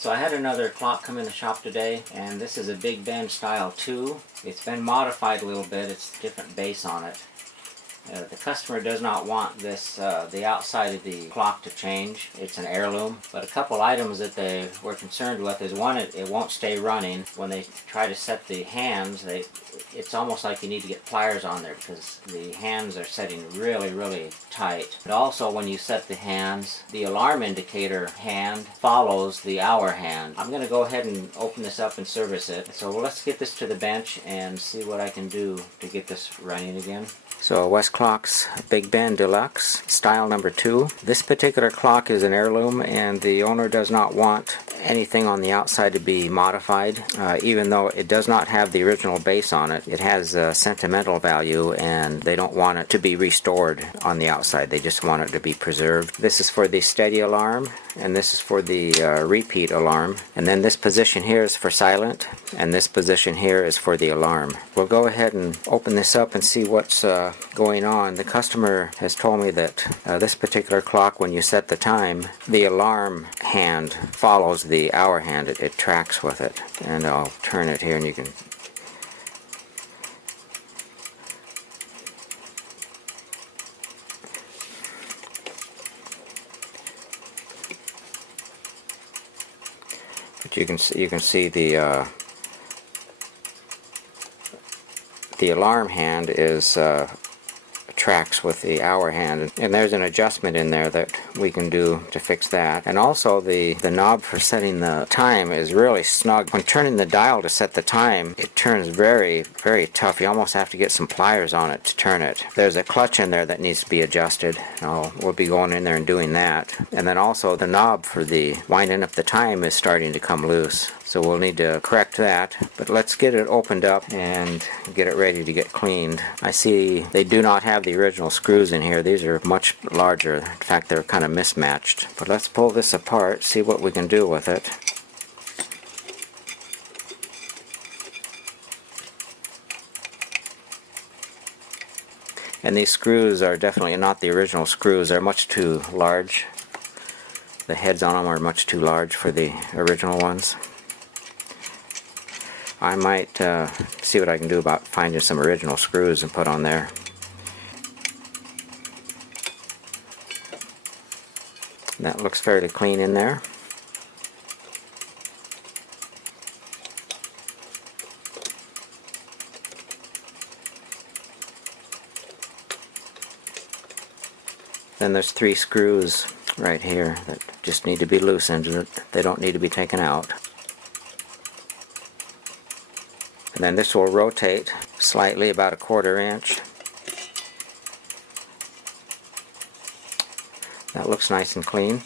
So I had another clock come in the shop today, and this is a Big Bend Style 2. It's been modified a little bit. It's a different base on it. The customer does not want this, the outside of the clock to change. It's an heirloom. But a couple items that they were concerned with is, one, it won't stay running. When they try to set the hands, it's almost like you need to get pliers on there because the hands are setting really, really tight. But also when you set the hands, the alarm indicator hand follows the hour hand. I'm going to go ahead and open this up and service it. So let's get this to the bench and see what I can do to get this running again. So Westclox Big Bend Deluxe, style number 2. This particular clock is an heirloom, and the owner does not want anything on the outside to be modified. Even though it does not have the original base on it, it has sentimental value, and they don't want it to be restored on the outside. They just want it to be preserved. This is for the steady alarm, and this is for the repeat alarm. And then this position here is for silent, and this position here is for the alarm. We'll go ahead and open this up and see what's going on. The customer has told me that this particular clock, when you set the time, the alarm hand follows the hour hand. It tracks with it. And I'll turn it here and you can you can see the alarm hand is tracks with the hour hand, and there's an adjustment in there that we can do to fix that. And also the knob for setting the time is really snug. When turning the dial to set the time, it turns very, very tough. You almost have to get some pliers on it to turn it. There's a clutch in there that needs to be adjusted. We'll be going in there and doing that. And then also the knob for the winding up the time is starting to come loose. So we'll need to correct that, but let's get it opened up and get it ready to get cleaned. I see they do not have the original screws in here. These are much larger. In fact, they're kind of mismatched. But let's pull this apart, see what we can do with it. And these screws are definitely not the original screws. They're much too large. The heads on them are much too large for the original ones. I might see what I can do about finding some original screws and put on there. That looks fairly clean in there. Then there's 3 screws right here that just need to be loosened. They don't need to be taken out. And then this will rotate slightly, about 1/4 inch. That looks nice and clean.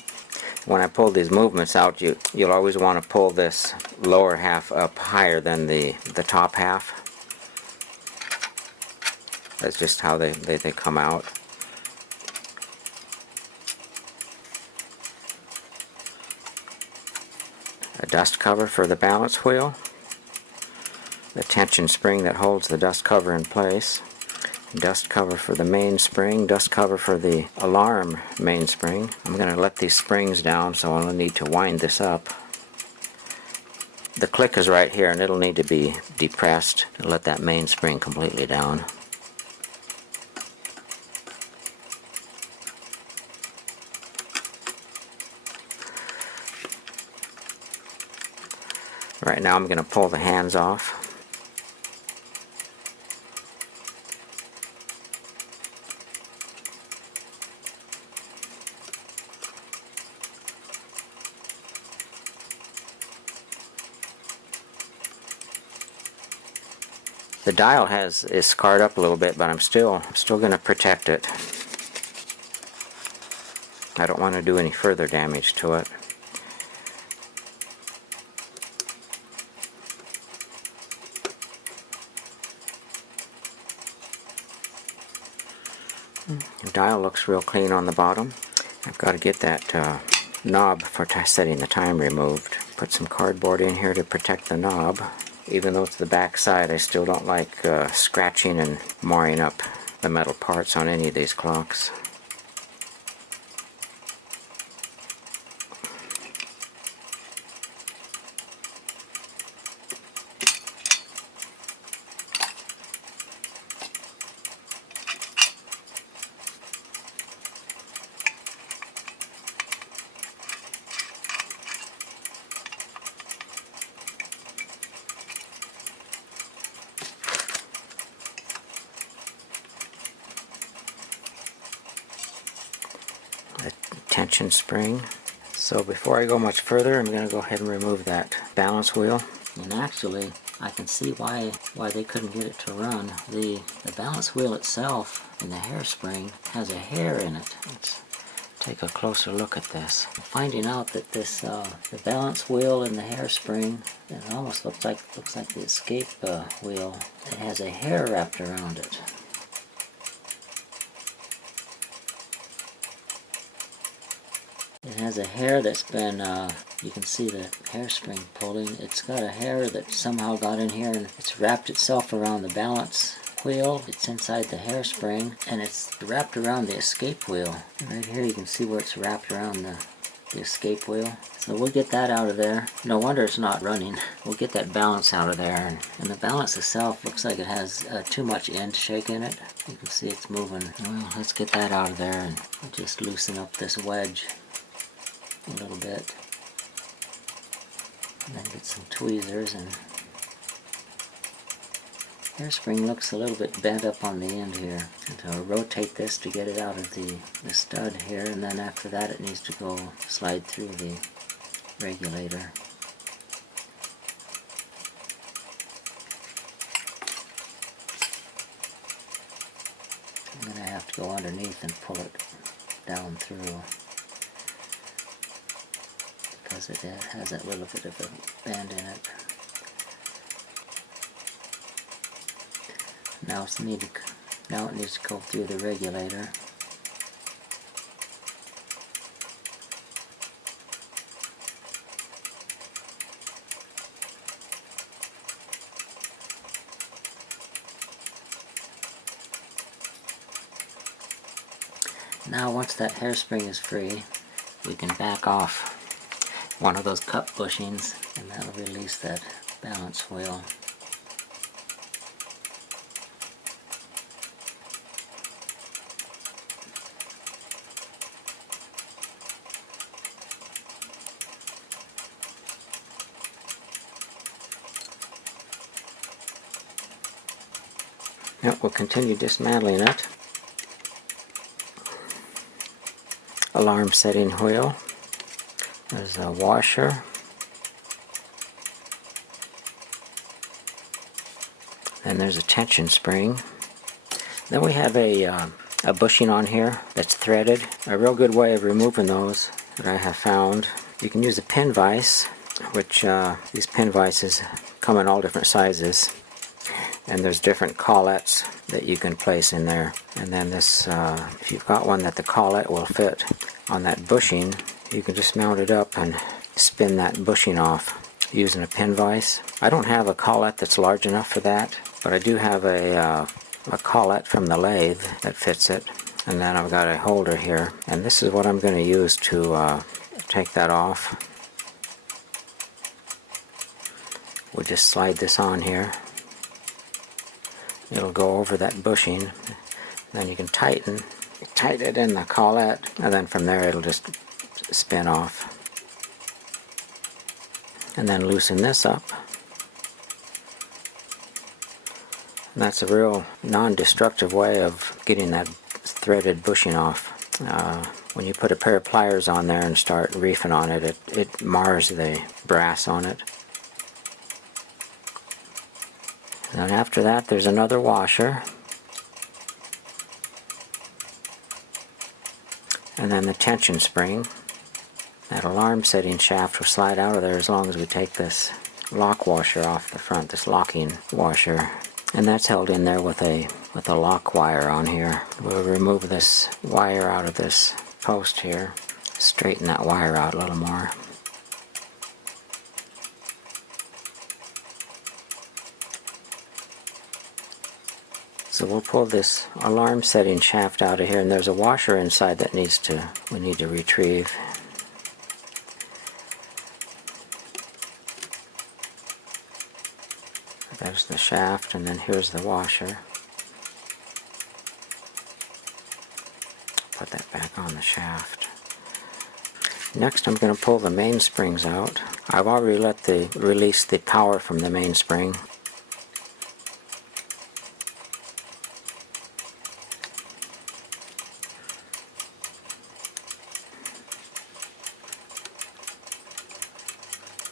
When I pull these movements out, you'll always want to pull this lower half up higher than the top half. That's just how they come out. A dust cover for the balance wheel. The tension spring that holds the dust cover in place, dust cover for the mainspring, dust cover for the alarm mainspring. I'm going to let these springs down, so I'll need to wind this up. The click is right here, and it'll need to be depressed to let that mainspring completely down. Right now I'm going to pull the hands off. The dial is scarred up a little bit, but I'm still going to protect it. I don't want to do any further damage to it. The dial looks real clean on the bottom. I've got to get that knob for setting the time removed. Put some cardboard in here to protect the knob. Even though it's the back side, I still don't like scratching and marring up the metal parts on any of these clocks. tension spring. So before I go much further, I'm going to go ahead and remove that balance wheel. And actually, I can see why they couldn't get it to run. The balance wheel itself in the hairspring has a hair in it. Let's take a closer look at this. Finding out that this the balance wheel in the hairspring, it almost looks like the escape wheel. It has a hair wrapped around it. It has a hair that's been, you can see the hairspring pulling. It's got a hair that somehow got in here and it's wrapped itself around the balance wheel. It's inside the hairspring and it's wrapped around the escape wheel. Right here you can see where it's wrapped around the escape wheel. So we'll get that out of there. No wonder it's not running. We'll get that balance out of there. And the balance itself looks like it has too much end shake in it. You can see it's moving. Well, let's get that out of there and just loosen up this wedge a little bit, and then get some tweezers. And hairspring looks a little bit bent up on the end here, and so I'll rotate this to get it out of the stud here, and then after that it needs to go slide through the regulator. I'm going to have to go underneath and pull it down through, because it has that little bit of a bend in it. Now it needs to go through the regulator. Now once that hairspring is free, we can back off one of those cup bushings, and that'll release that balance wheel. Yep, we'll continue dismantling it. Alarm setting wheel. There's a washer. Then there's a tension spring. Then we have a bushing on here that's threaded. A real good way of removing those that I have found. You can use a pin vise, which these pin vices come in all different sizes. And there's different collets that you can place in there. And then this, if you've got one that the collet will fit on that bushing, you can just mount it up and spin that bushing off using a pin vise. I don't have a collet that's large enough for that, but I do have a collet from the lathe that fits it. And then I've got a holder here, and this is what I'm going to use to take that off. We'll just slide this on here. It'll go over that bushing. Then you can tighten it in the collet, and then from there it'll just spin off. And then loosen this up. And that's a real non-destructive way of getting that threaded bushing off. When you put a pair of pliers on there and start reefing on it, it mars the brass on it. And after that there's another washer. And then the tension spring. That alarm setting shaft will slide out of there as long as we take this lock washer off the front, this locking washer. And that's held in there with a lock wire on here. We'll remove this wire out of this post here. Straighten that wire out a little more. So we'll pull this alarm setting shaft out of here, and there's a washer inside that we need to retrieve. There's the shaft, and then here's the washer. Put that back on the shaft. Next I'm going to pull the mainsprings out. I've already released the power from the mainspring.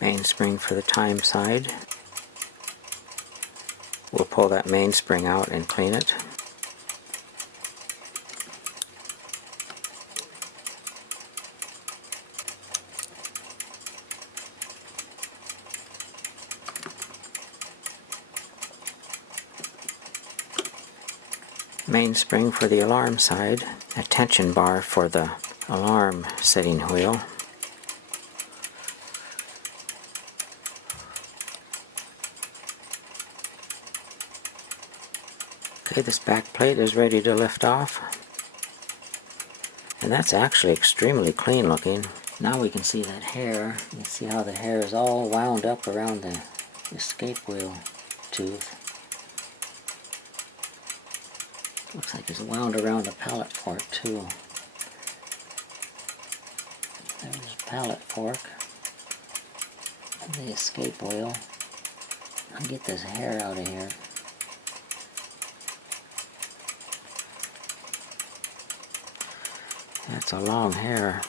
Mainspring for the time side. We'll pull that mainspring out and clean it. Mainspring for the alarm side. A tension bar for the alarm setting wheel. Okay, this back plate is ready to lift off. And that's actually extremely clean looking. Now we can see that hair. You can see how the hair is all wound up around the escape wheel tooth. Looks like it's wound around the pallet fork too. There's the pallet fork and the escape wheel. I'll get this hair out of here. That's a long hair.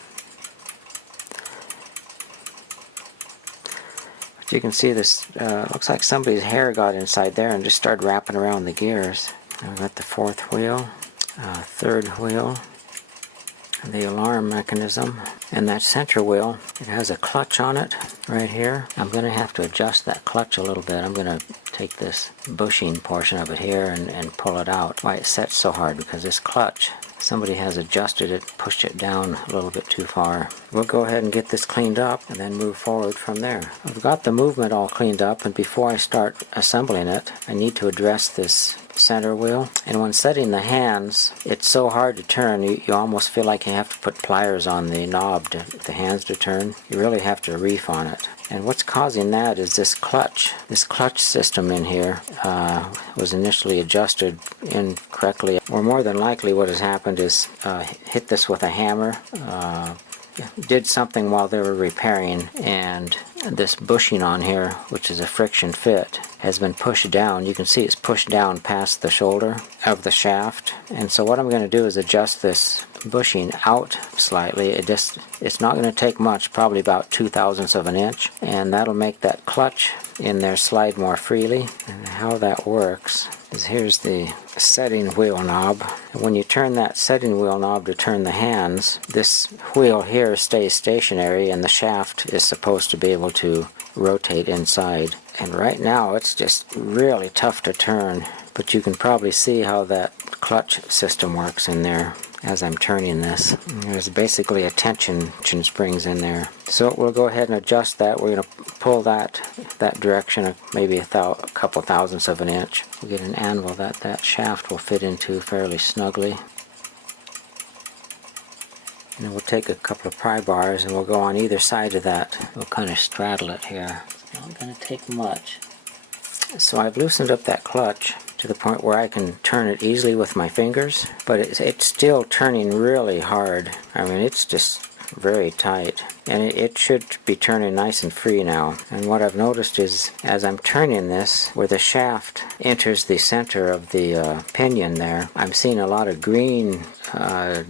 But you can see this, looks like somebody's hair got inside there and just started wrapping around the gears. I've got the fourth wheel, third wheel, the alarm mechanism, and that center wheel. It has a clutch on it right here. I'm going to have to adjust that clutch a little bit. I'm going to take this bushing portion of it here and pull it out. Why it sets so hard, because this clutch, somebody has adjusted it, pushed it down a little bit too far. We'll go ahead and get this cleaned up and then move forward from there. I've got the movement all cleaned up, and before I start assembling it, I need to address this center wheel. And when setting the hands, it's so hard to turn, you almost feel like you have to put pliers on the knob to the hands to turn. You really have to reef on it. And what's causing that is this clutch. This clutch system in here was initially adjusted incorrectly. Or more than likely what has happened is hit this with a hammer, did something while they were repairing, and this bushing on here, which is a friction fit, has been pushed down. You can see it's pushed down past the shoulder of the shaft. And so what I'm going to do is adjust this bushing out slightly. It's not going to take much, probably about 2/1000ths of an inch, and that'll make that clutch in there slide more freely. And how that works is, here's the setting wheel knob. When you turn that setting wheel knob to turn the hands, this wheel here stays stationary and the shaft is supposed to be able to rotate inside. And right now it's just really tough to turn, but you can probably see how that clutch system works in there as I'm turning this. There's basically a tension springs in there. So we'll go ahead and adjust that. We're going to pull that direction of maybe a couple thousandths of an inch. We'll get an anvil that shaft will fit into fairly snugly. And then we'll take a couple of pry bars and we'll go on either side of that. We'll kind of straddle it here. It's not going to take much. So I've loosened up that clutch to the point where I can turn it easily with my fingers, but it's still turning really hard. I mean, it's just very tight, and it should be turning nice and free now. And what I've noticed is, as I'm turning this, where the shaft enters the center of the pinion there, I'm seeing a lot of green,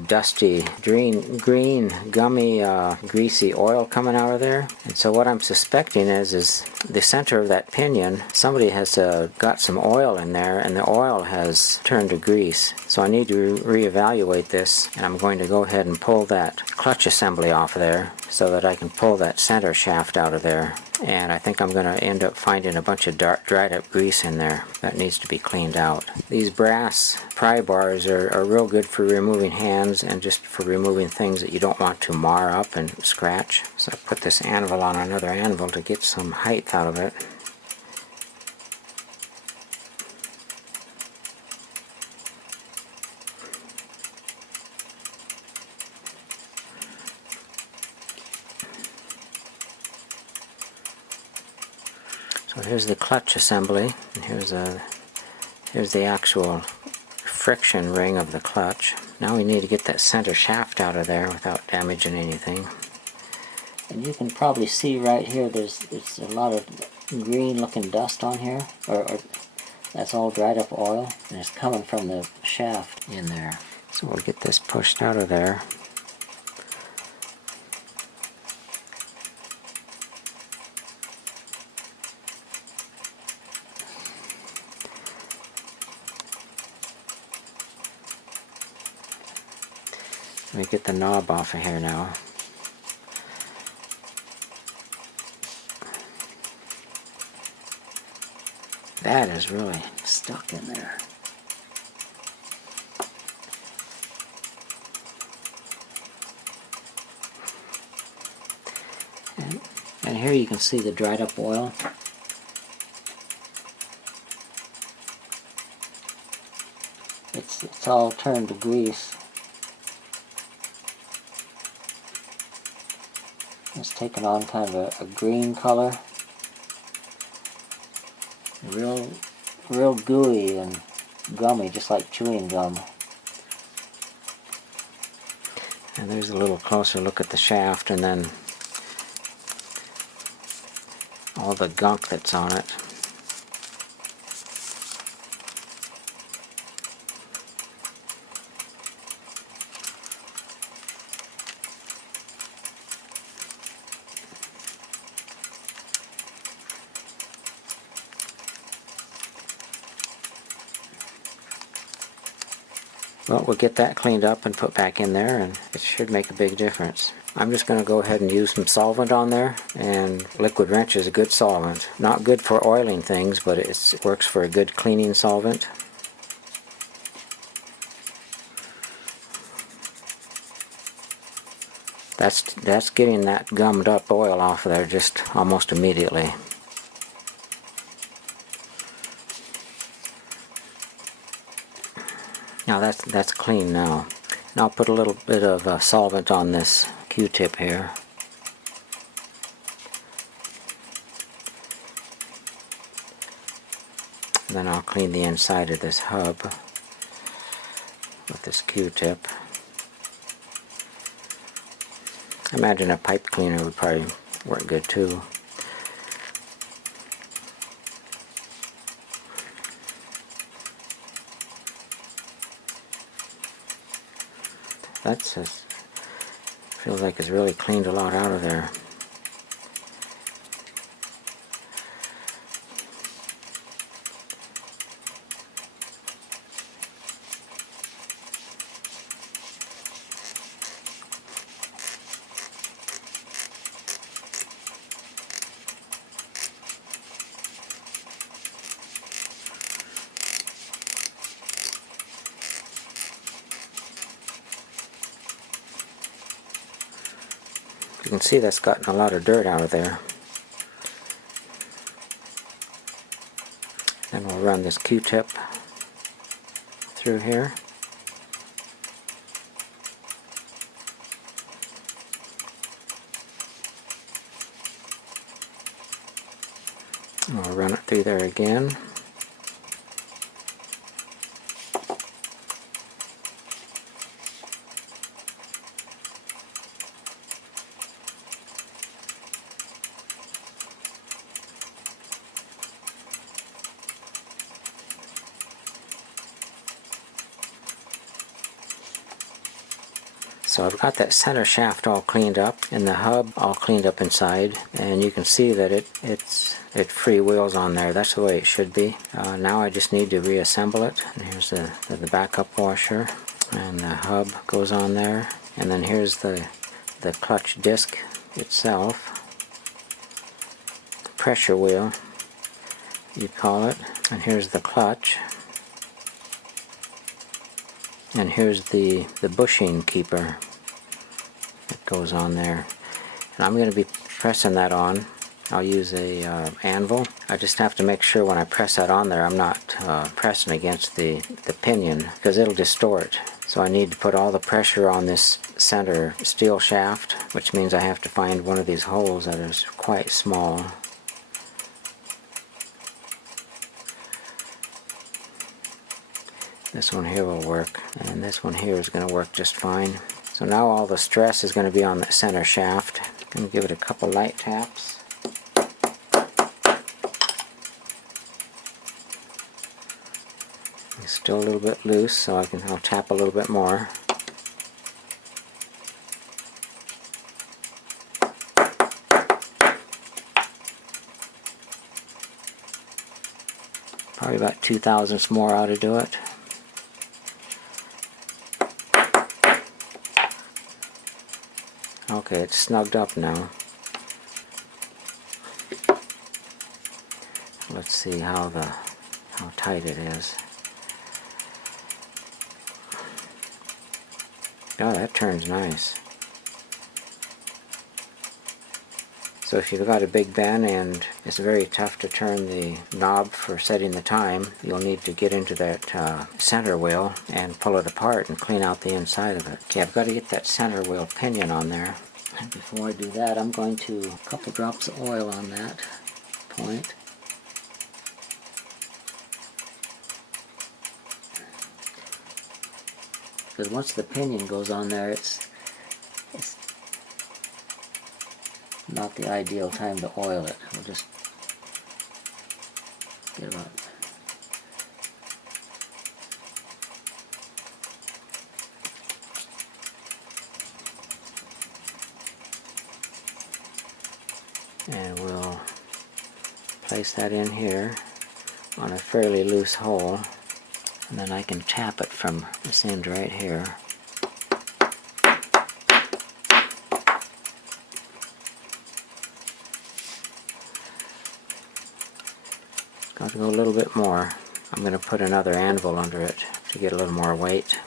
dusty, green, gummy, greasy oil coming out of there. And so what I'm suspecting is the center of that pinion, somebody has got some oil in there, and the oil has turned to grease. So I need to reevaluate this, and I'm going to go ahead and pull that clutch assembly off of there so that I can pull that center shaft out of there. And I think I'm going to end up finding a bunch of dried up grease in there that needs to be cleaned out. These brass pry bars are real good for removing hands and just for removing things that you don't want to mar up and scratch. So I put this anvil on another anvil to get some height out of it. So here's the clutch assembly, and here's the actual friction ring of the clutch. Now we need to get that center shaft out of there without damaging anything. And you can probably see right here there's a lot of green looking dust on here, or that's all dried up oil, and it's coming from the shaft in there. So we'll get this pushed out of there. Let me get the knob off of here now. That is really stuck in there. And here you can see the dried up oil. It's all turned to grease. It's taken on kind of a green color. Real gooey and gummy, just like chewing gum. And there's a little closer look at the shaft, and then all the gunk that's on it. Well, we'll get that cleaned up and put back in there, and it should make a big difference. I'm just going to go ahead and use some solvent on there, and liquid wrench is a good solvent. Not good for oiling things, but it works for a good cleaning solvent. That's getting that gummed up oil off of there just almost immediately. Now that's clean now. Now I'll put a little bit of solvent on this Q-tip here. And then I'll clean the inside of this hub with this Q-tip. I imagine a pipe cleaner would probably work good too. That's just, feels like it's really cleaned a lot out of there. You can see that's gotten a lot of dirt out of there. Then we'll run this Q-tip through here. And we'll run it through there again. So I've got that center shaft all cleaned up and the hub all cleaned up inside, and you can see that it freewheels on there. That's the way it should be. Now I just need to reassemble it. And here's the backup washer, and the hub goes on there, and then here's the clutch disc itself, pressure wheel you call it, and here's the clutch. And here's the bushing keeper that goes on there. And I'm going to be pressing that on. I'll use a anvil. I just have to make sure when I press that on there I'm not pressing against the pinion, because it'll distort. So I need to put all the pressure on this center steel shaft, which means I have to find one of these holes that is quite small. This one here will work, and this one here is going to work just fine. So now all the stress is going to be on the center shaft. I'm going to give it a couple light taps. It's still a little bit loose, so I'll tap a little bit more. Probably about 2/1000ths more ought to do it. Okay, it's snugged up now. Let's see how tight it is. Oh, that turns nice. So if you've got a big bend and it's very tough to turn the knob for setting the time, you'll need to get into that center wheel and pull it apart and clean out the inside of it. Okay, I've got to get that center wheel pinion on there. And before I do that, I'm going to a couple drops of oil on that point. Because once the pinion goes on there, it's not the ideal time to oil it. We'll just get about and we'll place that in here on a fairly loose hole, and then I can tap it from this end right here. Got to go a little bit more. I'm going to put another anvil under it to get a little more weight.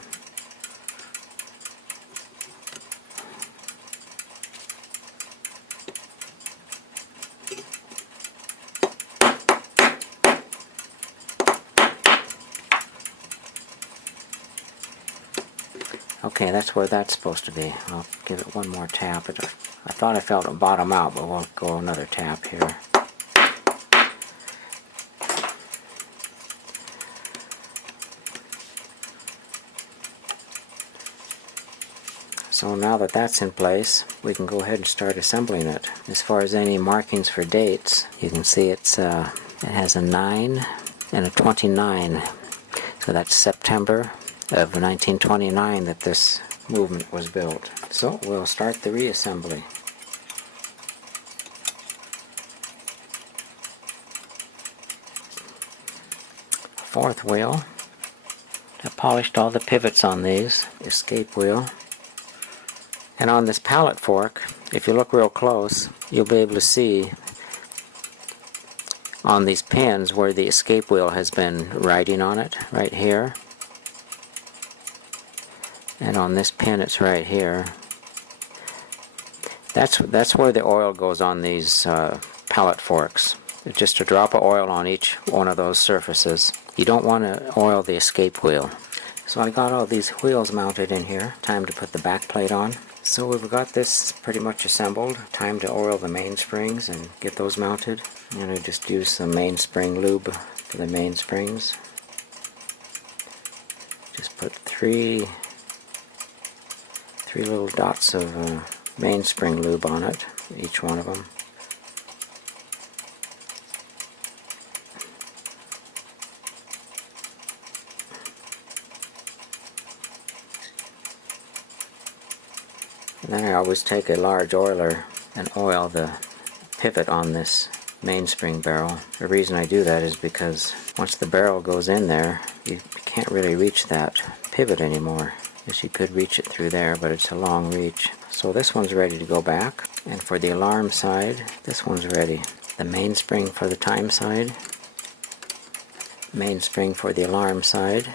Okay, that's where that's supposed to be. I'll give it one more tap. I thought I felt it bottom out, but we'll go another tap here. So now that that's in place, we can go ahead and start assembling it. As far as any markings for dates, you can see it has a 9 and a 29. So that's September of 1929 that this movement was built. So we'll start the reassembly. Fourth wheel. I polished all the pivots on these. Escape wheel. And on this pallet fork, if you look real close, you'll be able to see on these pins where the escape wheel has been riding on it, right here. And on this pin it's right here. That's where the oil goes on these pallet forks. Just a drop of oil on each one of those surfaces. You don't want to oil the escape wheel. So I got all these wheels mounted in here. Time to put the back plate on. So we've got this pretty much assembled. Time to oil the mainsprings and get those mounted. I'm going to just use some mainspring lube for the mainsprings. Just put three little dots of mainspring lube on it, each one of them. And then I always take a large oiler and oil the pivot on this mainspring barrel. The reason I do that is because once the barrel goes in there, you can't really reach that pivot anymore. Yes, you could reach it through there, but it's a long reach. So this one's ready to go back. And for the alarm side, this one's ready. The mainspring for the time side, mainspring for the alarm side.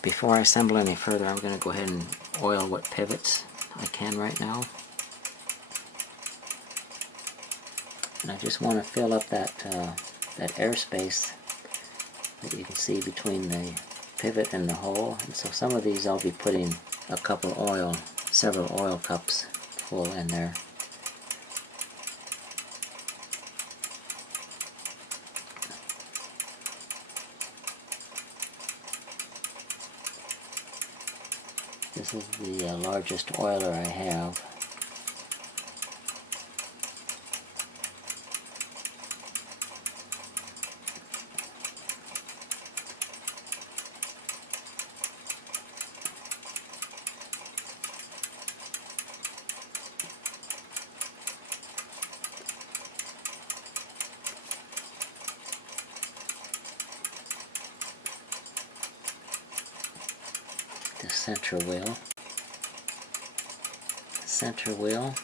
Before I assemble any further, I'm going to go ahead and oil what pivots I can right now. And I just want to fill up that airspace that you can see between the pivot and the hole. And so some of these I'll be putting several oil cups full in there. This is the largest oiler I have. center wheel. Center wheel.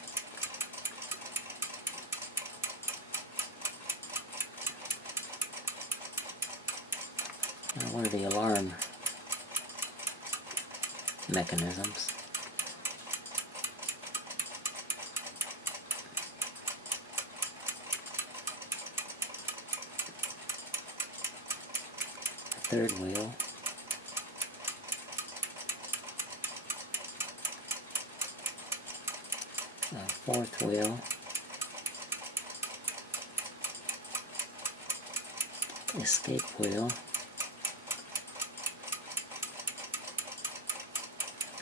Now what are the alarm mechanisms? Third wheel, fourth wheel, escape wheel,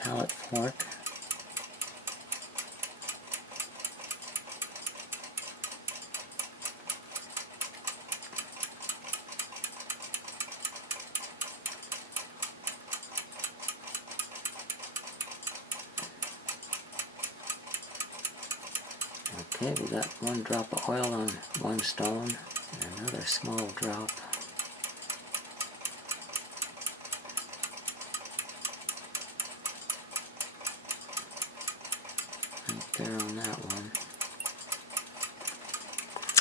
pallet fork, okay, we got one drop of oil on one stone and another small drop. Right there on that one.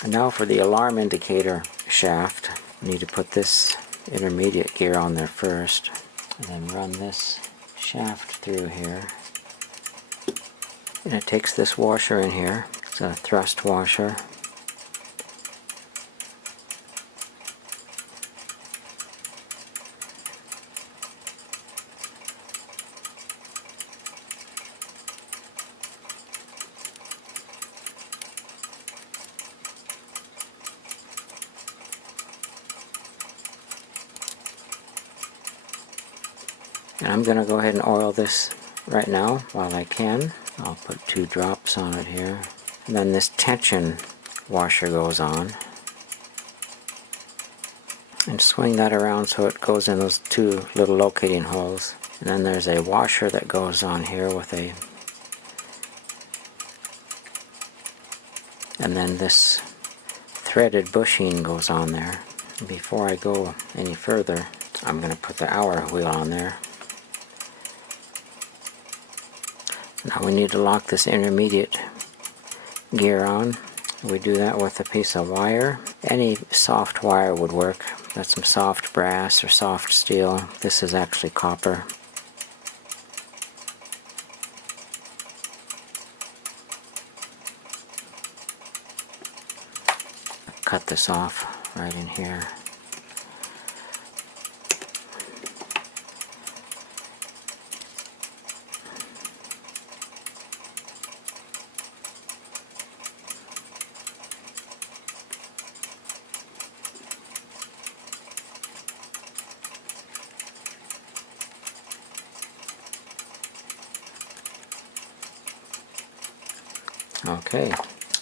And now for the alarm indicator shaft, we need to put this intermediate gear on there first and then run this shaft through here. And it takes this washer in here. It's a thrust washer. And I'm going to go ahead and oil this right now while I can. I'll put 2 drops on it here. And then this tension washer goes on. And swing that around so it goes in those 2 little locating holes. And then there's a washer that goes on here with a... And then this threaded bushing goes on there. And before I go any further, I'm going to put the hour wheel on there. Now we need to lock this intermediate gear on. We do that with a piece of wire. Any soft wire would work. That's some soft brass or soft steel. This is actually copper. Cut this off right in here. Okay,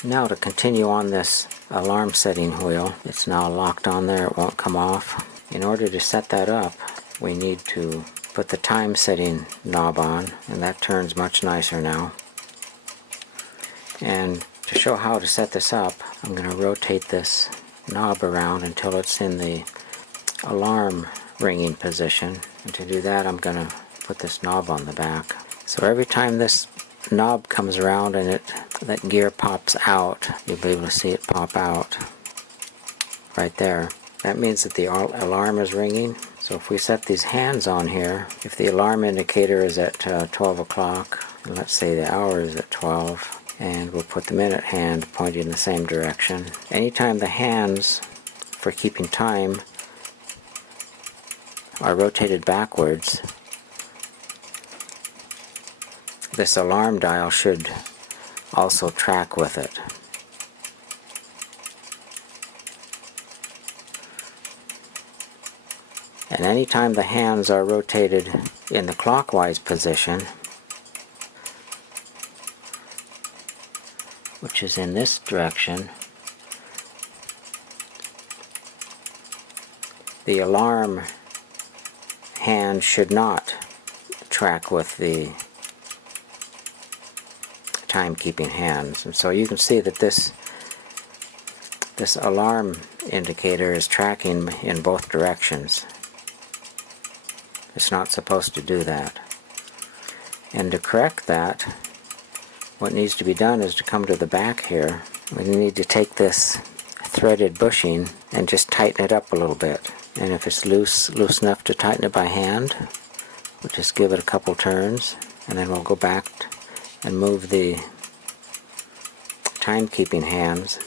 now to continue on this alarm setting wheel, it's now locked on there, it won't come off. In order to set that up, we need to put the time setting knob on, and that turns much nicer now. And to show how to set this up, I'm going to rotate this knob around until it's in the alarm ringing position. And to do that, I'm going to put this knob on the back. So every time this knob comes around and that gear pops out, you'll be able to see it pop out right there. That means that the alarm is ringing. So if we set these hands on here, if the alarm indicator is at 12 o'clock, and let's say the hour is at 12, and we'll put the minute hand pointing in the same direction. Anytime the hands for keeping time are rotated backwards, this alarm dial should also track with it. And anytime the hands are rotated in the clockwise position, which is in this direction, the alarm hand should not track with the timekeeping hands. And so you can see that this alarm indicator is tracking in both directions. It's not supposed to do that. And to correct that, what needs to be done is to come to the back here. We need to take this threaded bushing and just tighten it up a little bit. And if it's loose enough to tighten it by hand, we'll just give it a couple turns, and then we'll go back and move the timekeeping hands.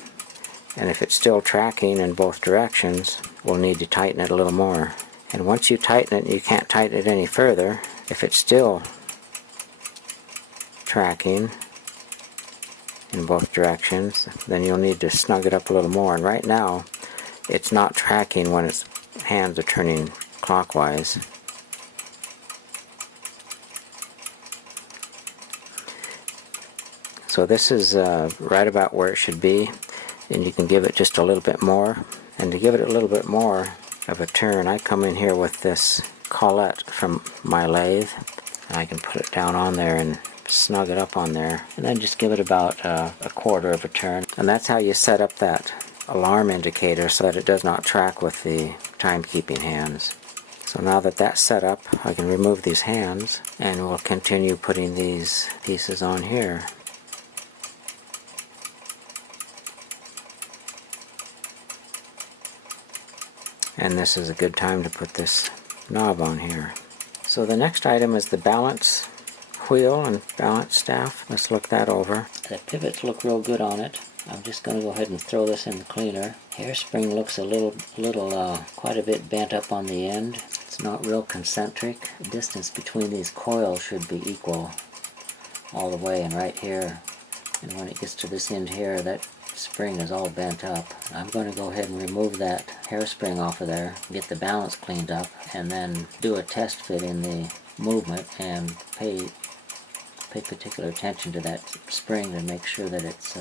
And if it's still tracking in both directions, we'll need to tighten it a little more. And once you tighten it, you can't tighten it any further. If it's still tracking in both directions, then you'll need to snug it up a little more. And right now, it's not tracking when its hands are turning clockwise. So this is right about where it should be, and you can give it just a little bit more. And to give it a little bit more of a turn, I come in here with this collet from my lathe, and I can put it down on there and snug it up on there, and then just give it about a quarter of a turn. And that's how you set up that alarm indicator so that it does not track with the timekeeping hands. So now that that's set up, I can remove these hands, and we'll continue putting these pieces on here. And this is a good time to put this knob on here. So the next item is the balance wheel and balance staff. Let's look that over. The pivots look real good on it. I'm just going to go ahead and throw this in the cleaner. Hairspring looks a little quite a bit bent up on the end. It's not real concentric. The distance between these coils should be equal all the way, and right here. And when it gets to this end here, that spring is all bent up. I'm going to go ahead and remove that hairspring off of there, get the balance cleaned up, and then do a test fit in the movement and pay particular attention to that spring to make sure that it's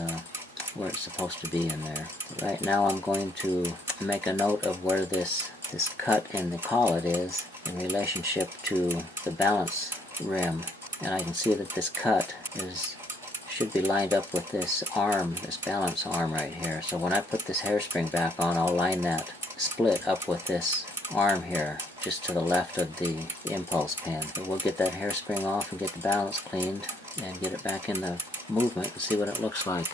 where it's supposed to be in there. Right now I'm going to make a note of where this cut in the collet is in relationship to the balance rim, and I can see that this cut should be lined up with this arm, this balance arm right here. So when I put this hairspring back on, I'll line that split up with this arm here, just to the left of the impulse pin. But we'll get that hairspring off and get the balance cleaned and get it back in the movement and see what it looks like.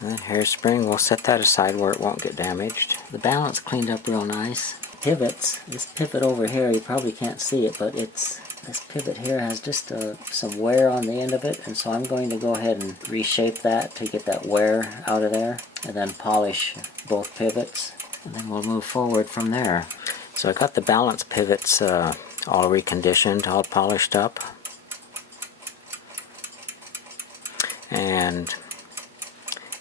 And that hairspring, we'll set that aside where it won't get damaged. The balance cleaned up real nice. Pivots, this pivot over here, you probably can't see it, but this pivot here has just some wear on the end of it, and so I'm going to go ahead and reshape that to get that wear out of there, and then polish both pivots, and then we'll move forward from there. So I got the balance pivots all reconditioned, all polished up, and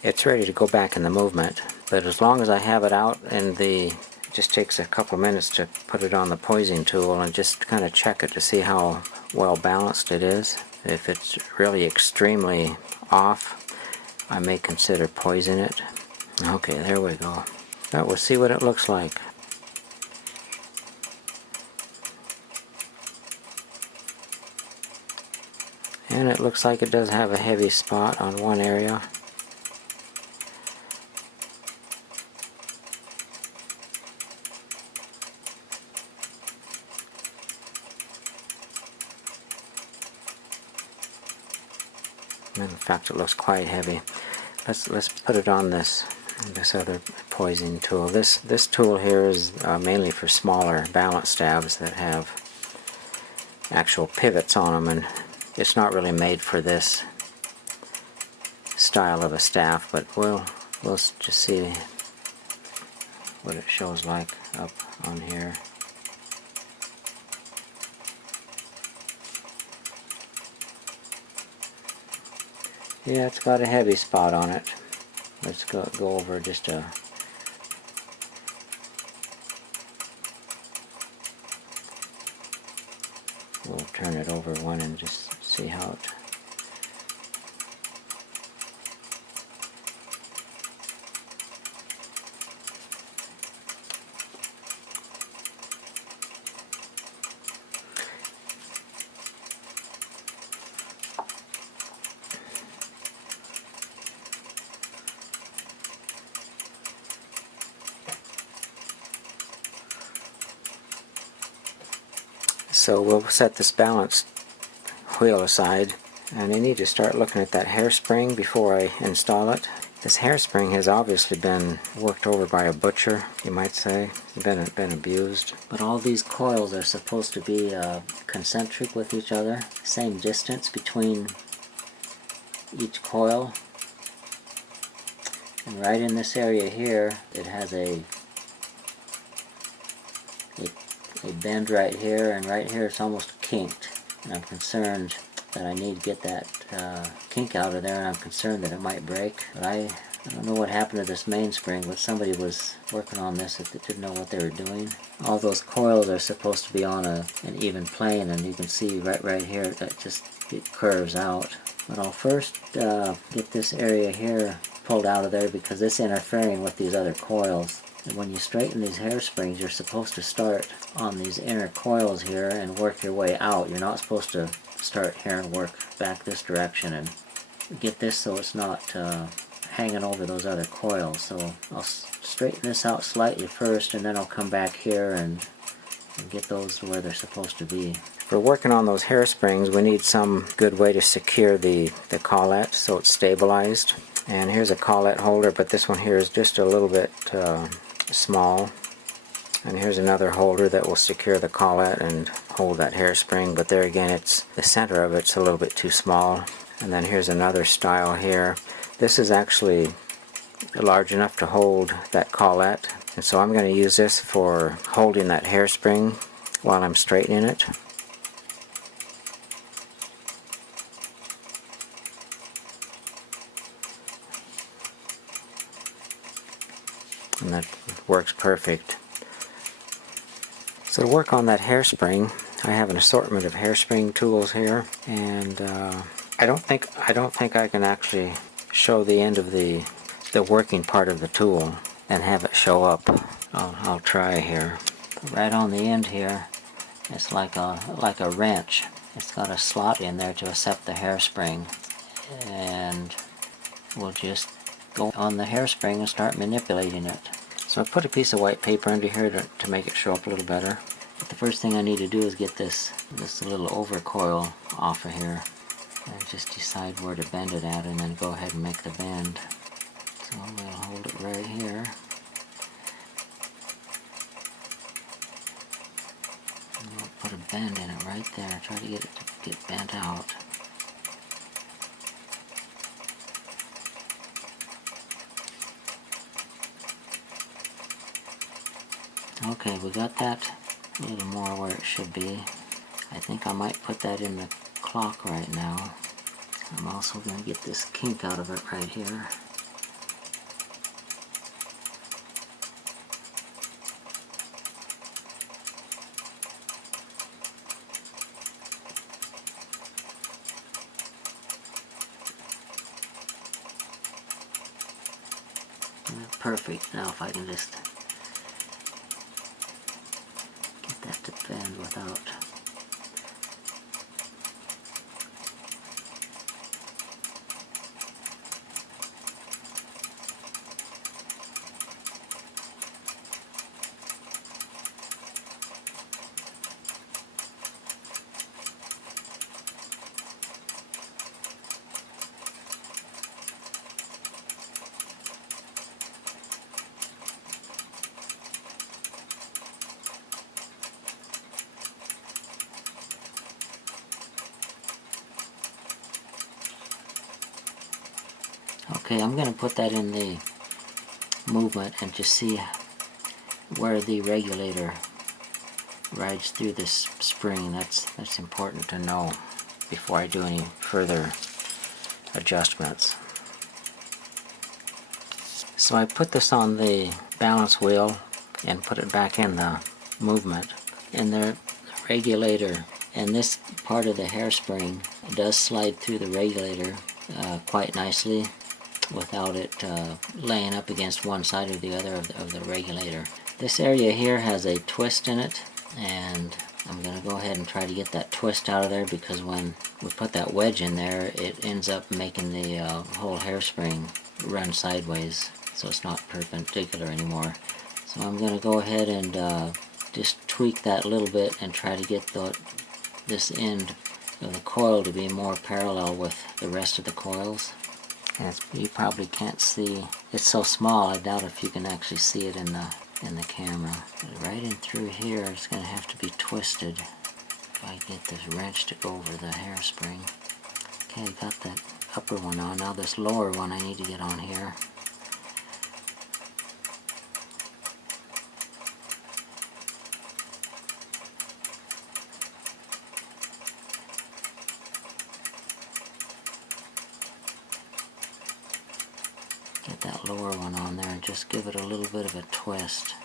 it's ready to go back in the movement. But as long as I have it out in it just takes a couple minutes to put it on the poising tool and just kind of check it to see how well balanced it is. If it's really extremely off, I may consider poising it. Okay, there we go. But we'll see what it looks like. And it looks like it does have a heavy spot on one area. In fact, it looks quite heavy. Let's put it on this other poising tool. This tool here is mainly for smaller balance stabs that have actual pivots on them, and it's not really made for this style of a staff. But we'll just see what it shows like up on here. Yeah, it's got a heavy spot on it. Let's go over just a... We'll turn it over one and just see how it... So we'll set this balance wheel aside, and I need to start looking at that hairspring before I install it. This hairspring has obviously been worked over by a butcher, you might say, been abused. But all these coils are supposed to be concentric with each other, same distance between each coil. And right in this area here, it has a bend right here, and right here it's almost kinked. And I'm concerned that I need to get that kink out of there, and I'm concerned that it might break. But I don't know what happened to this mainspring, but somebody was working on this that didn't know what they were doing. All those coils are supposed to be on an even plane, and you can see right here that it curves out. But I'll first get this area here pulled out of there because it's interfering with these other coils. And when you straighten these hairsprings, you're supposed to start on these inner coils here and work your way out. You're not supposed to start here and work back this direction and get this so it's not hanging over those other coils. So I'll straighten this out slightly first, and then I'll come back here and get those where they're supposed to be. For working on those hairsprings, we need some good way to secure the collet so it's stabilized. And here's a collet holder, but this one here is just a little bit small. And here's another holder that will secure the collet and hold that hairspring, but there again, the center of it's a little bit too small. And then here's another style here. This is actually large enough to hold that collet, and so I'm going to use this for holding that hairspring while I'm straightening it. And that works perfect. So to work on that hairspring, I have an assortment of hairspring tools here, and I don't think I can actually show the end of the working part of the tool and have it show up. I'll try here. But right on the end here, it's like a wrench. It's got a slot in there to accept the hairspring, and we'll just go on the hairspring and start manipulating it. So I put a piece of white paper under here to make it show up a little better. But the first thing I need to do is get this little overcoil off of here, and just decide where to bend it at, and then go ahead and make the bend. So I'm going to hold it right here. And I'll put a bend in it right there. Try to get it to get bent out. Okay, we got that a little more where it should be. I think I might put that in the clock right now. I'm also going to get this kink out of it right here. Perfect. Now if I can just get that to bend without Okay, I'm going to put that in the movement and just see where the regulator rides through this spring. That's important to know before I do any further adjustments. So I put this on the balance wheel and put it back in the movement. And the regulator and this part of the hairspring does slide through the regulator quite nicely, without it laying up against one side or the other of the regulator. This area here has a twist in it, and I'm going to go ahead and try to get that twist out of there, because when we put that wedge in there, it ends up making the whole hairspring run sideways, so it's not perpendicular anymore. So I'm going to go ahead and just tweak that a little bit and try to get this end of the coil to be more parallel with the rest of the coils. And you probably can't see, it's so small I doubt if you can actually see it in the camera. But right in through here it's going to have to be twisted if I get this wrench to go over the hairspring. Okay, got that upper one on. Now this lower one I need to get on here. Get that lower one on there and just give it a little bit of a twist.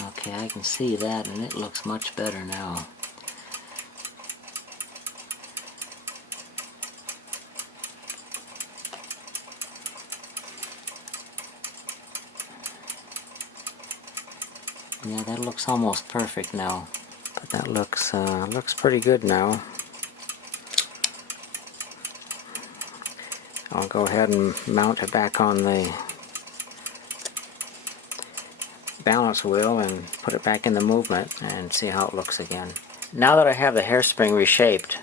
Okay, I can see that and it looks much better now. Yeah, that looks almost perfect now. But that looks pretty good now. I'll go ahead and mount it back on the balance wheel and put it back in the movement and see how it looks again. Now that I have the hairspring reshaped,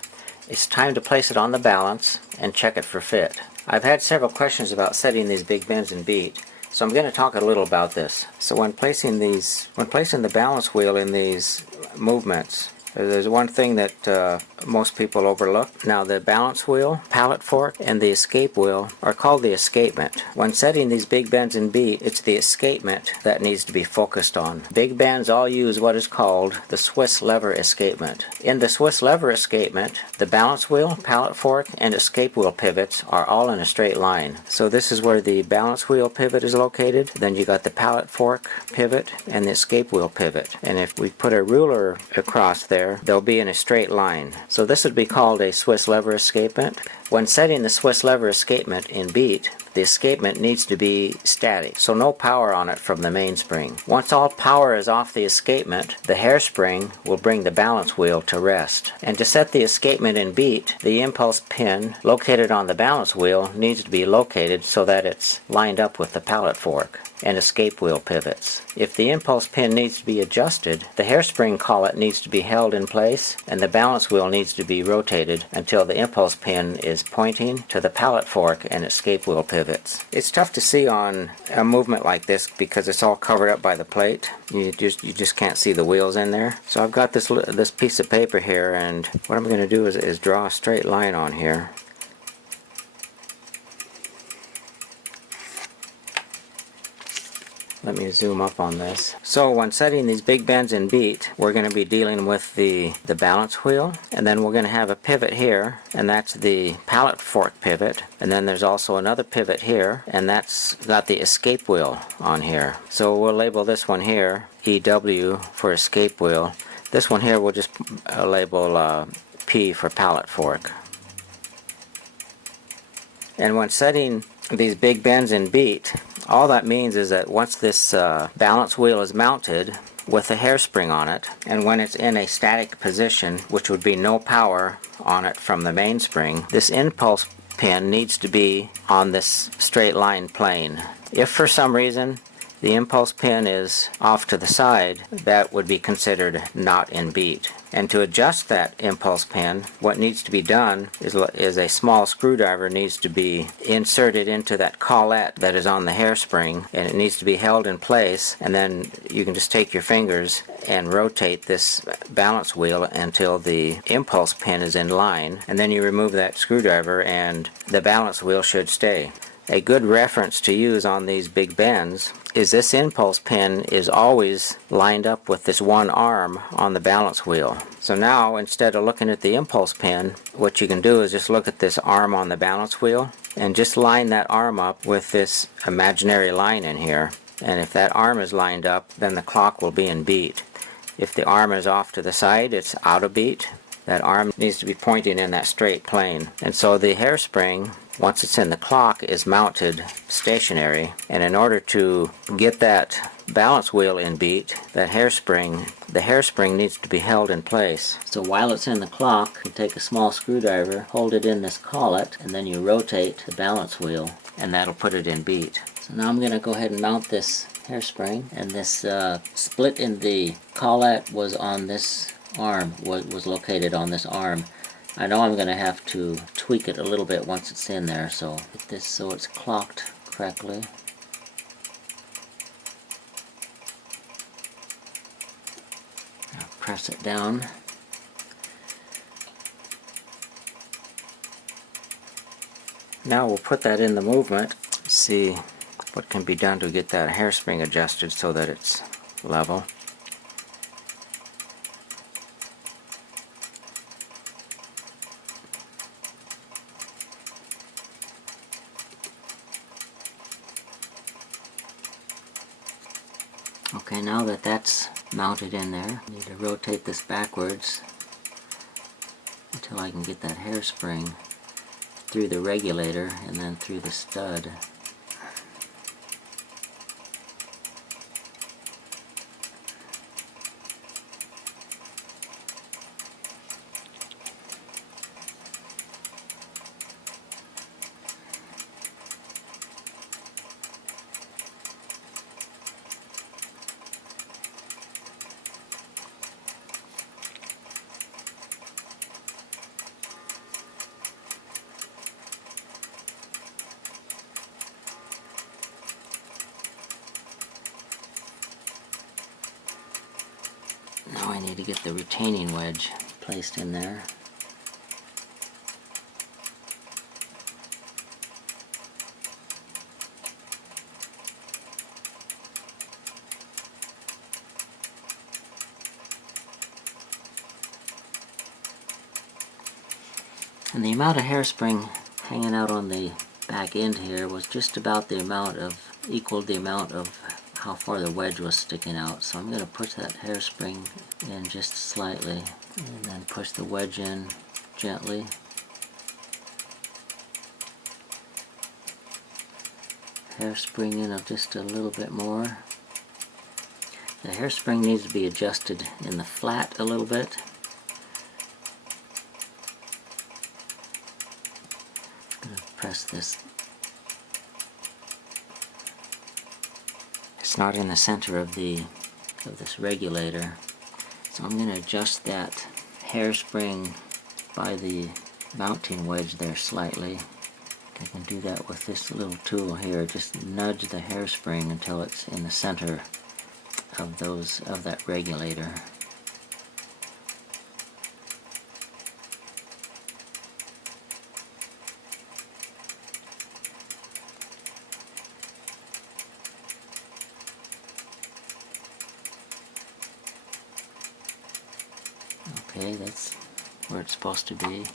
it's time to place it on the balance and check it for fit. I've had several questions about setting these big bends in beat, so I'm going to talk a little about this. So when placing the balance wheel in these movements, there's one thing that most people overlook. Now the balance wheel, pallet fork, and the escape wheel are called the escapement. When setting these big bends in beat, it's the escapement that needs to be focused on. Big bends all use what is called the Swiss lever escapement. In the Swiss lever escapement, the balance wheel, pallet fork, and escape wheel pivots are all in a straight line. So this is where the balance wheel pivot is located. Then you got the pallet fork pivot and the escape wheel pivot. And if we put a ruler across there, they'll be in a straight line. So this would be called a Swiss lever escapement. When setting the Swiss lever escapement in beat, the escapement needs to be static, so no power on it from the mainspring. Once all power is off the escapement, the hairspring will bring the balance wheel to rest. And to set the escapement in beat, the impulse pin located on the balance wheel needs to be located so that it's lined up with the pallet fork and escape wheel pivots. If the impulse pin needs to be adjusted, the hairspring collet needs to be held in place and the balance wheel needs to be rotated until the impulse pin is pointing to the pallet fork and escape wheel pivots. It's tough to see on a movement like this because it's all covered up by the plate. You just can't see the wheels in there. So I've got this piece of paper here, and what I'm going to do is draw a straight line on here. Let me zoom up on this. So when setting these big bends in beat, we're going to be dealing with the balance wheel, and then we're going to have a pivot here, and that's the pallet fork pivot, and then there's also another pivot here, and that's got the escape wheel on here. So we'll label this one here EW for escape wheel. This one here we'll just label P for pallet fork. And when setting these big bends in beat, all that means is that once this balance wheel is mounted with a hairspring on it, and when it's in a static position, which would be no power on it from the mainspring, this impulse pin needs to be on this straight line plane. If for some reason the impulse pin is off to the side, that would be considered not in beat. And to adjust that impulse pin, what needs to be done is a small screwdriver needs to be inserted into that collet that is on the hairspring, and it needs to be held in place, and then you can just take your fingers and rotate this balance wheel until the impulse pin is in line, and then you remove that screwdriver and the balance wheel should stay. A good reference to use on these big bends is this impulse pin is always lined up with this one arm on the balance wheel. So now instead of looking at the impulse pin, what you can do is just look at this arm on the balance wheel and just line that arm up with this imaginary line in here. And if that arm is lined up, then the clock will be in beat. If the arm is off to the side, it's out of beat. that arm needs to be pointing in that straight plane. And so the hairspring, once it's in the clock, is mounted stationary, and in order to get that balance wheel in beat, the hairspring needs to be held in place. So while it's in the clock, you take a small screwdriver, hold it in this collet, and then you rotate the balance wheel, and that'll put it in beat. So now I'm going to go ahead and mount this hairspring, and this split in the collet was on this arm, was located on this arm. I know I'm going to have to tweak it a little bit once it's in there, so get this so it's clocked correctly. Now press it down. Now we'll put that in the movement, see what can be done to get that hairspring adjusted so that it's level. Okay, now that that's mounted in there, I need to rotate this backwards until I can get that hairspring through the regulator and then through the stud. Now I need to get the retaining wedge placed in there. And the amount of hairspring hanging out on the back end here was just about the amount of, equaled the amount of how far the wedge was sticking out. So I'm going to push that hairspring in just slightly and then push the wedge in gently. Hairspring in just a little bit more. The hairspring needs to be adjusted in the flat a little bit. I'm going to press this. It's not in the center of this regulator, so I'm going to adjust that hairspring by the mounting wedge there slightly. I can do that with this little tool here. Just nudge the hairspring until it's in the center of that regulator. Okay, that's where it's supposed to be.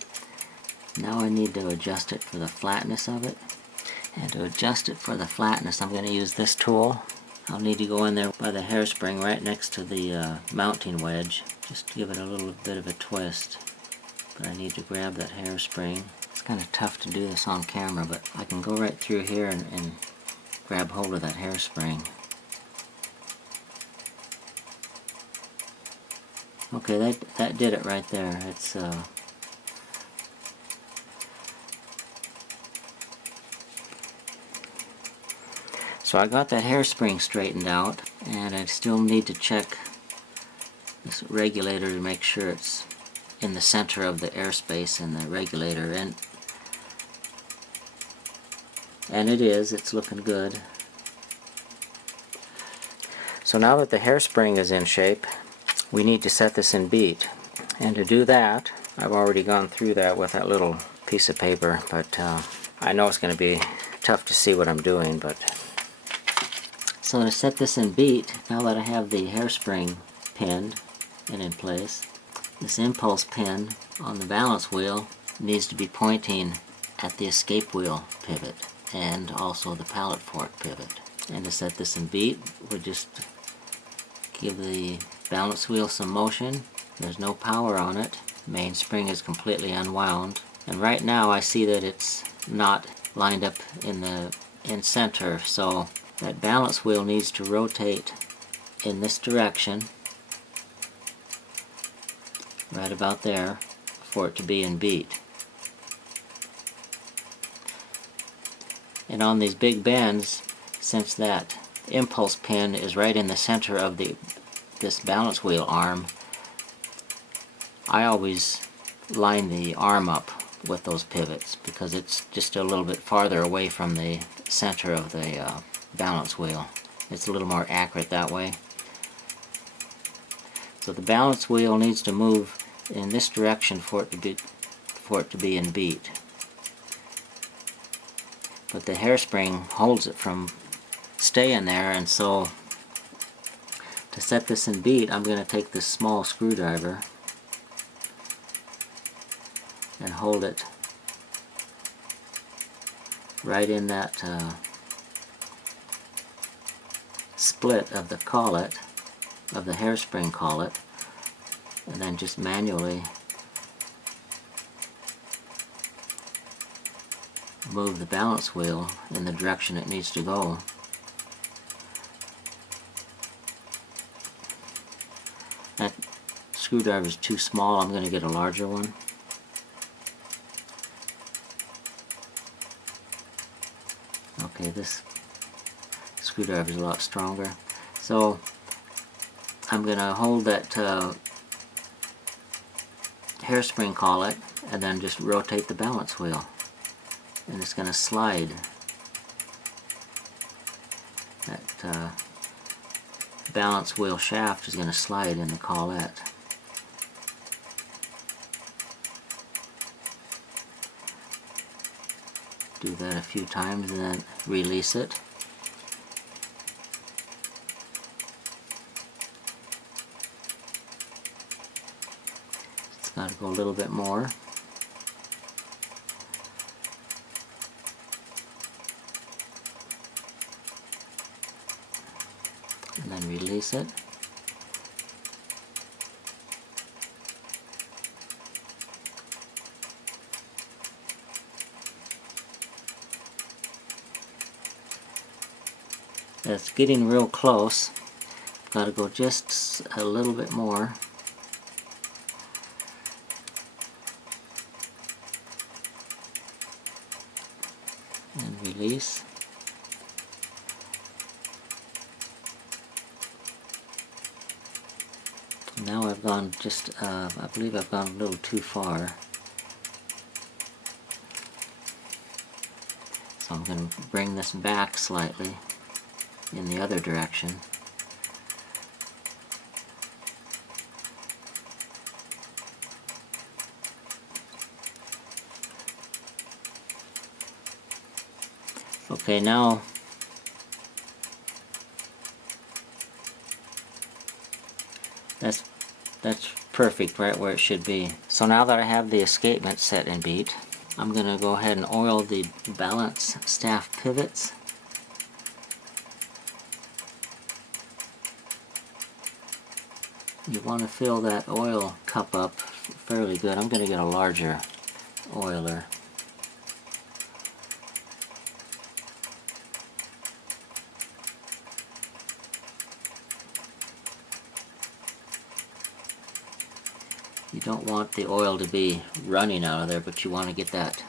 Now I need to adjust it for the flatness of it. And to adjust it for the flatness, I'm going to use this tool. I'll need to go in there by the hairspring right next to the mounting wedge. Just give it a little bit of a twist. But I need to grab that hairspring. It's kind of tough to do this on camera, but I can go right through here and grab hold of that hairspring. Okay, that did it right there. It's so I got that hairspring straightened out, and I still need to check this regulator to make sure it's in the center of the airspace in the regulator, and it is. It's looking good. So now that the hairspring is in shape, we need to set this in beat, and to do that, I've already gone through that with that little piece of paper, but I know it's going to be tough to see what I'm doing. But so to set this in beat, now that I have the hairspring pinned and in place, this impulse pin on the balance wheel needs to be pointing at the escape wheel pivot and also the pallet fork pivot. And to set this in beat, we just give the balance wheel some motion. There's no power on it. Mainspring is completely unwound, and right now I see that it's not lined up in center, so that balance wheel needs to rotate in this direction, right about there, for it to be in beat. And on these big bends, since that impulse pin is right in the center of this balance wheel arm, I always line the arm up with those pivots because it's just a little bit farther away from the center of the balance wheel. It's a little more accurate that way. So the balance wheel needs to move in this direction for it to be in beat. But the hairspring holds it from staying there, and so to set this in beat, I'm going to take this small screwdriver and hold it right in that split of the collet, of the hairspring collet, and then just manually move the balance wheel in the direction it needs to go. That screwdriver is too small. I'm going to get a larger one. Okay, this screwdriver is a lot stronger. So I'm going to hold that hairspring collet and then just rotate the balance wheel. And it's going to slide. That balance wheel shaft is going to slide in the collet. Do that a few times and then release it. It's got to go a little bit more. And then release it. It's getting real close. Got to go just a little bit more. And release. Now I've gone just, I believe I've gone a little too far. So I'm going to bring this back slightly in the other direction. Okay, now that's perfect, right where it should be. So now that I have the escapement set in beat, I'm going to go ahead and oil the balance staff pivots. You want to fill that oil cup up fairly good. I'm going to get a larger oiler. You don't want the oil to be running out of there, but you want to get that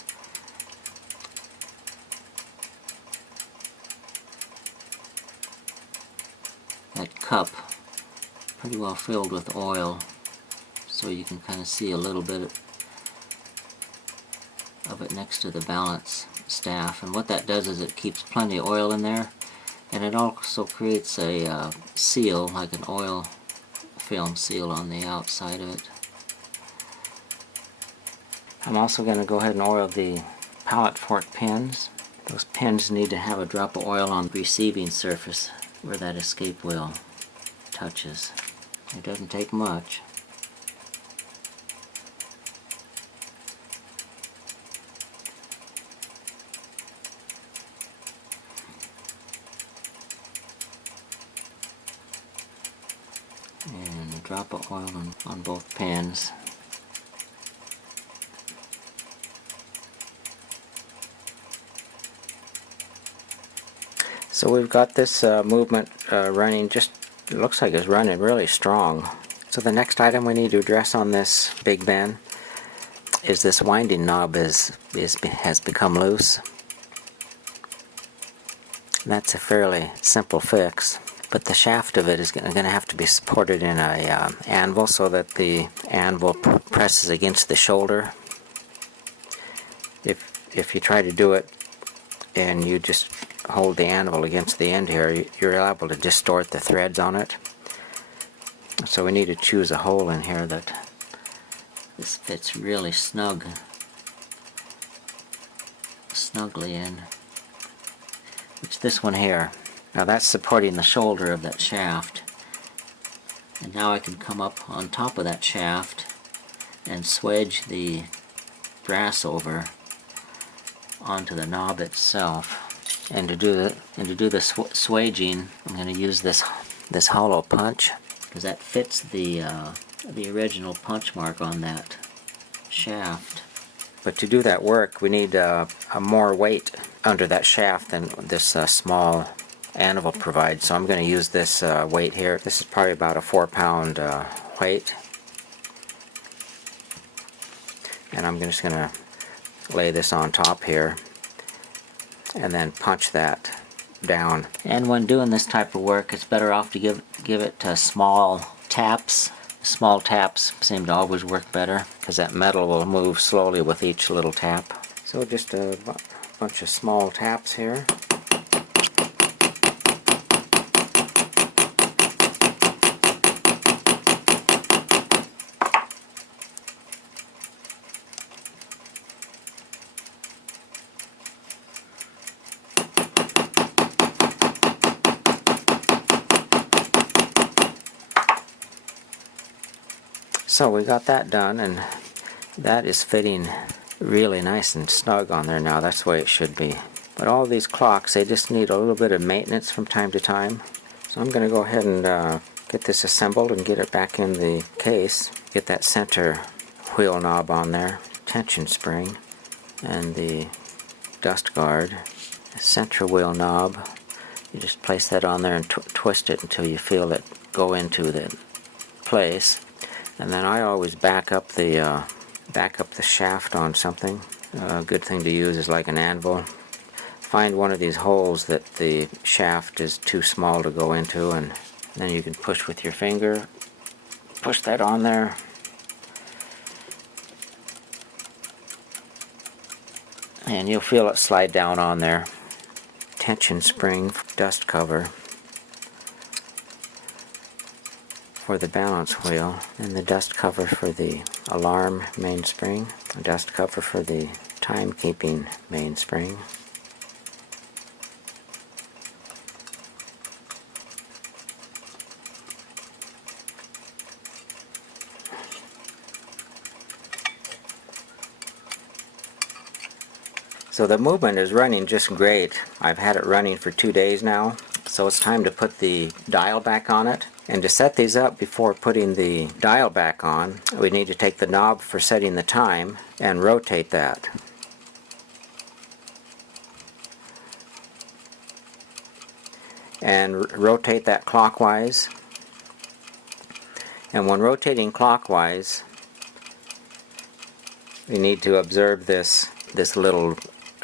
cup pretty well filled with oil, so you can kind of see a little bit of it next to the balance staff. And what that does is it keeps plenty of oil in there, and it also creates a seal, like an oil film seal on the outside of it. I'm also going to go ahead and oil the pallet fork pins. Those pins need to have a drop of oil on the receiving surface where that escape wheel touches. It doesn't take much. And a drop of oil on both pins. So we've got this movement running, just it looks like it's running really strong. So the next item we need to address on this big bend is this winding knob has become loose. That's a fairly simple fix, but the shaft of it is going to have to be supported in a anvil so that the anvil presses against the shoulder. If you try to do it and you just hold the anvil against the end here, you're liable to distort the threads on it. So we need to choose a hole in here that this fits really snugly in. It's this one here. Now that's supporting the shoulder of that shaft. And now I can come up on top of that shaft and swedge the brass over onto the knob itself. And to do the swaging, I'm going to use this hollow punch, because that fits the original punch mark on that shaft. But to do that work, we need a more weight under that shaft than this small anvil provides. So I'm going to use this weight here. This is probably about a 4-pound weight. And I'm just going to lay this on top here and then punch that down. And when doing this type of work, it's better off to give it small taps. Small taps seem to always work better because that metal will move slowly with each little tap. So just a bunch of small taps here. So we got that done, and that is fitting really nice and snug on there now. That's the way it should be. But all these clocks, they just need a little bit of maintenance from time to time. So I'm going to go ahead and get this assembled and get it back in the case. Get that center wheel knob on there, tension spring, and the dust guard. The center wheel knob, you just place that on there and twist it until you feel it go into the place. And then I always back up the shaft on something. A good thing to use is like an anvil. Find one of these holes that the shaft is too small to go into, and then you can push with your finger. Push that on there. And you'll feel it slide down on there. Tension spring, dust cover for the balance wheel, and the dust cover for the alarm mainspring, a dust cover for the timekeeping mainspring. So the movement is running just great. I've had it running for 2 days now, so it's time to put the dial back on it. And to set these up before putting the dial back on, we need to take the knob for setting the time and rotate that. And rotate that clockwise. And when rotating clockwise, we need to observe this little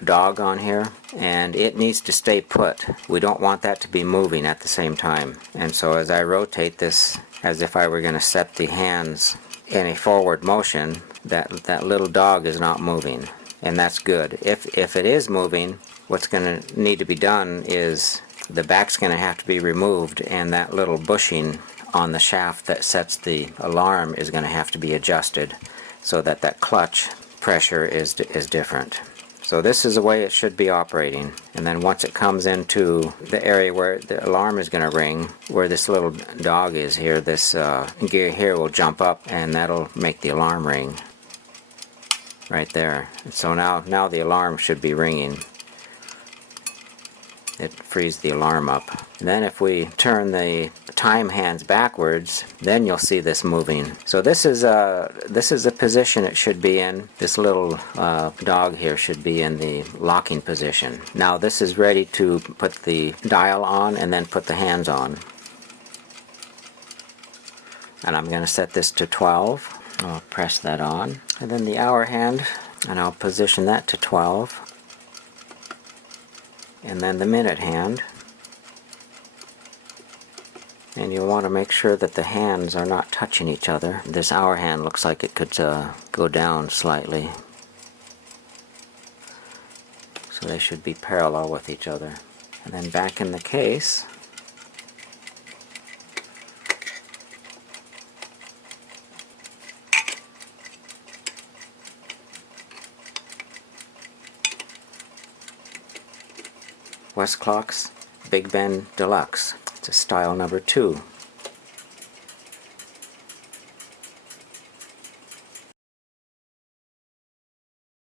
dog on here, and it needs to stay put. We don't want that to be moving at the same time. And so as I rotate this, as if I were going to set the hands in a forward motion, that little dog is not moving, and that's good. If it is moving, what's going to need to be done is the back's going to have to be removed, and that little bushing on the shaft that sets the alarm is going to have to be adjusted so that that clutch pressure is different. So this is the way it should be operating. And then once it comes into the area where the alarm is going to ring, where this little dog is here, this gear here will jump up, and that'll make the alarm ring right there. And so now the alarm should be ringing. it frees the alarm up. And then if we turn the time hands backwards, then you'll see this moving. So this is the position it should be in. This little dog here should be in the locking position. Now this is ready to put the dial on and then put the hands on. And I'm going to set this to 12. I'll press that on. And then the hour hand, and I'll position that to 12. And then the minute hand. And you'll want to make sure that the hands are not touching each other. This hour hand looks like it could go down slightly. So they should be parallel with each other. And then back in the case, Westclox Big Bend Deluxe. It's a style number 2.